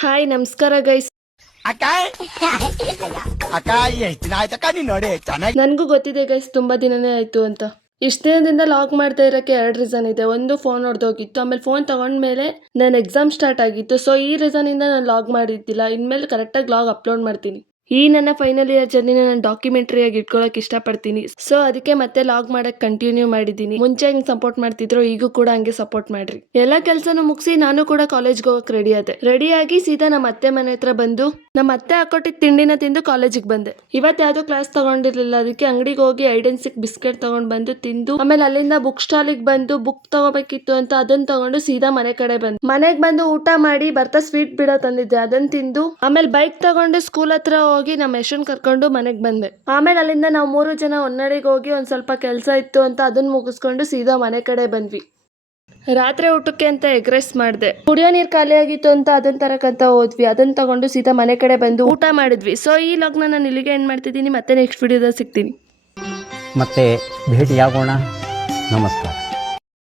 Hi ನಮಸ್ಕಾರ guys. ನನ್ಗೂ ಗೊತ್ತಿದೆ ಗೈಸ್, ತುಂಬಾ ದಿನನೇ ಆಯ್ತು ಅಂತ. ಇಷ್ಟ ದಿನದಿಂದ ಲಾಗ್ ಮಾಡ್ತಾ ಇರೋಕ್ಕೆ 2 ರೀಸನ್ ಇದೆ. ಒಂದು, ಫೋನ್ ಹೊಡೆದೋಗಿತ್ತು. ಆಮೇಲೆ ಫೋನ್ ತಗೊಂಡ್ಮೇಲೆ ನನ್ನ ಎಕ್ಸಾಮ್ ಸ್ಟಾರ್ಟ್ ಆಗಿತ್ತು. ಸೊ ಈ ರೀಸನ್ ಇಂದ ನಾನು ಲಾಗ್ ಮಾಡಿದ್ದಿಲ್ಲ. ಇನ್ಮೇಲೆ ಕರೆಕ್ಟಾಗಿ ಲಾಗ್ ಅಪ್ಲೋಡ್ ಮಾಡ್ತೀನಿ. ಈ ನನ್ನ ಫೈನಲ್ ಇಯರ್ ಜರ್ನಿನ ನಾನು ಡಾಕ್ಯುಮೆಂಟರಿ ಆಗಿ ಇಟ್ಕೊಳ್ಳೋಕೆ ಇಷ್ಟಪಡ್ತೀನಿ. ಸೊ ಅದಕ್ಕೆ ಮತ್ತೆ ಲಾಗ್ ಮಾಡಕ್ ಕಂಟಿನ್ಯೂ ಮಾಡಿದ್ದೀನಿ. ಮುಂಚೆ ಹೆಂಗ್ ಸಪೋರ್ಟ್ ಮಾಡ್ತಿದ್ರು ಈಗೂ ಕೂಡ ಹಂಗೆ ಸಪೋರ್ಟ್ ಮಾಡ್ರಿ. ಎಲ್ಲ ಕೆಲಸನೂ ಮುಗಿಸಿ ನಾನು ಕೂಡ ಕಾಲೇಜ್ಗೆ ಹೋಗಕ್ ರೆಡಿ ಆಗಿ ಸೀದಾ ನಮ್ಮ ಅತ್ತೆ ಮನೆ ಹತ್ರ ಬಂದು ನಮ್ಮ ಅತ್ತೆ ಹಾಕೊಟ್ಟಿದ್ ತಿಂಡಿನ ತಿಂದು ಕಾಲೇಜಿಗೆ ಬಂದೆ. ಇವತ್ತು ಯಾವ್ದೋ ಕ್ಲಾಸ್ ತಗೊಂಡಿರ್ಲಿಲ್ಲ, ಅದಕ್ಕೆ ಅಂಗಡಿಗೆ ಹೋಗಿ ಐಡೆನ್ಸಿಕ್ ಬಿಸ್ಕೆಟ್ ತಗೊಂಡ್ ಬಂದು ತಿಂದು, ಆಮೇಲೆ ಅಲ್ಲಿಂದ ಬುಕ್ ಸ್ಟಾಲಿಗೆ ಬಂದು ಬುಕ್ ತಗೋಬೇಕಿತ್ತು ಅಂತ ಅದನ್ನ ತಗೊಂಡು ಸೀದಾ ಮನೆ ಕಡೆ ಬಂದು ಮನೆಗೆ ಬಂದು ಊಟ ಮಾಡಿ ಬರ್ತಾ ಸ್ವೀಟ್ ಬಿಡೋ ತಂದಿದ್ದೆ, ಅದನ್ನ ತಿಂದು ಆಮೇಲೆ ಬೈಕ್ ತಗೊಂಡು ಸ್ಕೂಲ್ ಹತ್ರ ಹೋಗಿ ನಮ್ಮ ಯಶನ್ ಕರ್ಕೊಂಡು ಮನೆಗೆ ಬಂದೆ. ಆಮೇಲೆ ಅಲ್ಲಿಂದ ನಾವು 3 ಜನ ಹೊನ್ನಡಿಗೆ ಹೋಗಿ ಒಂದ್ ಸ್ವಲ್ಪ ಕೆಲಸ ಇತ್ತು ಅಂತ ಅದನ್ನ ಮುಗಿಸ್ಕೊಂಡು ಸೀದಾ ಮನೆ ಕಡೆ ಬಂದ್ವಿ. ರಾತ್ರಿ ಊಟಕ್ಕೆ ಅಂತ ಎಗ್ ರೈಸ್ ಮಾಡಿದೆ. ಕುಡಿಯೋ ನೀರು ಖಾಲಿ ಆಗಿತ್ತು ಅಂತ ಅದನ್ನ ತರಕಂತ ಹೋದ್ವಿ. ಅದನ್ನ ತಗೊಂಡು ಸೀದಾ ಮನೆ ಕಡೆ ಬಂದು ಊಟ ಮಾಡಿದ್ವಿ. ಸೊ ಈ ಲಾಗ್ನ ನಾನು ಇಲ್ಲಿಗೆ ಎಂಡ್ ಮಾಡ್ತಿದ್ದೀನಿ. ಮತ್ತೆ ನೆಕ್ಸ್ಟ್ ವಿಡಿಯೋದಲ್ಲಿ ಸಿಗ್ತೀನಿ. ಮತ್ತೆ ಭೇಟಿಯಾಗೋಣ. ನಮಸ್ಕಾರ.